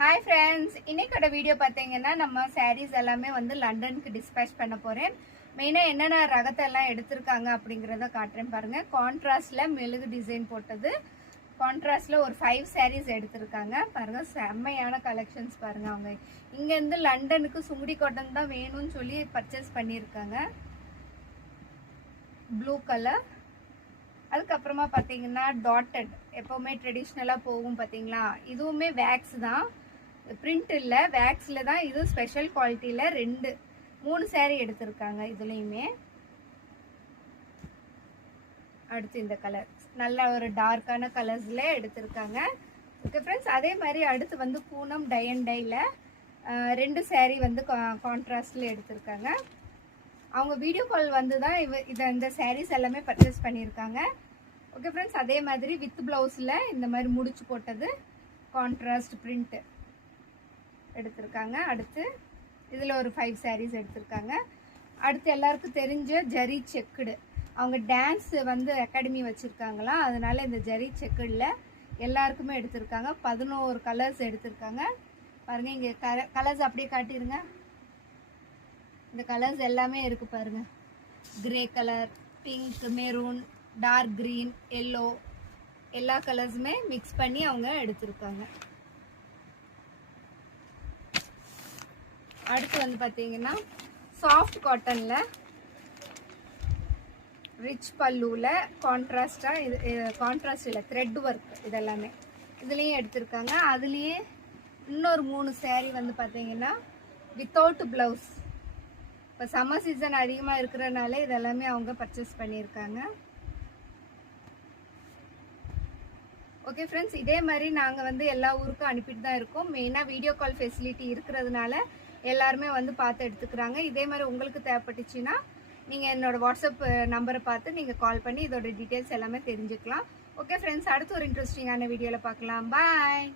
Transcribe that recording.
Hi friends, இன்னைக்கோட video பார்த்தீங்கன்னா நம்ம சாரீஸ் எல்லாமே வந்து லண்டனுக்கு டிஸ்பேச் பண்ண போகிறேன். மெயினாக என்னென்ன ரகத்தெல்லாம் எடுத்திருக்காங்க அப்படிங்கிறத காட்டுறேன் பாருங்கள். கான்ட்ராஸ்டில் மெழுகு டிசைன் போட்டது, கான்ட்ராஸ்டில் ஒரு 5 சாரீஸ் எடுத்திருக்காங்க பாருங்கள். செம்மையான கலெக்ஷன்ஸ் பாருங்கள். அவங்க இங்கேருந்து லண்டனுக்கு சுங்குடி காட்டன் தான் வேணும்னு சொல்லி பர்ச்சேஸ் பண்ணியிருக்காங்க. ப்ளூ கலர், அதுக்கப்புறமா பார்த்தீங்கன்னா டாட்டட், எப்போவுமே ட்ரெடிஷ்னலாக போகும் பார்த்தீங்களா. இதுவுமே வேக்ஸ் தான், பிரிண்ட் இல்லை, வேக்ஸில் தான். இது ஸ்பெஷல் குவாலிட்டியில் 3 saree எடுத்திருக்காங்க. இதுலேயுமே அடுத்து இந்த கலர் நல்ல ஒரு டார்க்கான கலர்ஸில் எடுத்திருக்காங்க. ஓகே ஃப்ரெண்ட்ஸ், அதே மாதிரி அடுத்து வந்து பூனம் டை அண்ட் டையில் 2 saree வந்து கான்ட்ராஸ்டில் எடுத்திருக்காங்க. அவங்க வீடியோ கால் வந்து தான் இந்த சாரீஸ் எல்லாமே பர்ச்சேஸ் பண்ணியிருக்காங்க. ஓகே ஃப்ரெண்ட்ஸ், அதே மாதிரி வித் ப்ளவுஸில் இந்த மாதிரி முடிச்சு போட்டது கான்ட்ராஸ்ட் பிரிண்ட் எடுத்திருக்காங்க. அடுத்து இதில் ஒரு 5 sarees எடுத்திருக்காங்க. அடுத்து எல்லாருக்கும் தெரிஞ்ச ஜரி செக்குடு, அவங்க டான்ஸ் வந்து அகாடமி வச்சுருக்காங்களா, அதனால இந்த ஜரி செக்குடில் எல்லாருக்குமே எடுத்திருக்காங்க. 11 கலர்ஸ் எடுத்திருக்காங்க பாருங்கள். இங்கே கலர்ஸ் அப்படியே காட்டிடுங்க. இந்த கலர்ஸ் எல்லாமே இருக்குது பாருங்கள். Grey colour, pink, maroon, dark green, yellow, எல்லா கலர்ஸுமே மிக்ஸ் பண்ணி அவங்க எடுத்திருக்காங்க. அடுத்து வந்து பார்த்தீங்கன்னா சாஃப்ட் காட்டனில் ரிச் பல்லுவில் கான்ட்ராஸ்டாக, இது கான்ட்ராஸ்ட் இல்லை, த்ரெட் ஒர்க் இதெல்லாமே இதுலேயும் எடுத்திருக்காங்க. அதுலேயே இன்னொரு 3 saree வந்து பார்த்தீங்கன்னா வித்தவுட் ப்ளவுஸ். இப்போ சம்மர் சீசன் அதிகமாக இருக்கிறனால இதெல்லாமே அவங்க பர்ச்சேஸ் பண்ணியிருக்காங்க. ஓகே ஃப்ரெண்ட்ஸ், இதே மாதிரி நாங்கள் வந்து எல்லா ஊருக்கும் அனுப்பிட்டு தான் இருக்கோம். மெயினாக வீடியோ கால் ஃபெசிலிட்டி இருக்கிறதுனால எல்லாருமே வந்து பார்த்து எடுத்துக்கிறாங்க. இதே மாதிரி உங்களுக்கு தேவைப்பட்டுச்சுன்னா நீங்கள் என்னோடய வாட்ஸ்அப் நம்பரை பார்த்து நீங்கள் கால் பண்ணி இதோட டீட்டெயில்ஸ் எல்லாமே தெரிஞ்சுக்கலாம். ஓகே ஃப்ரெண்ட்ஸ், அடுத்து ஒரு இன்ட்ரெஸ்டிங்கான வீடியோவில் பார்க்கலாம். பாய்.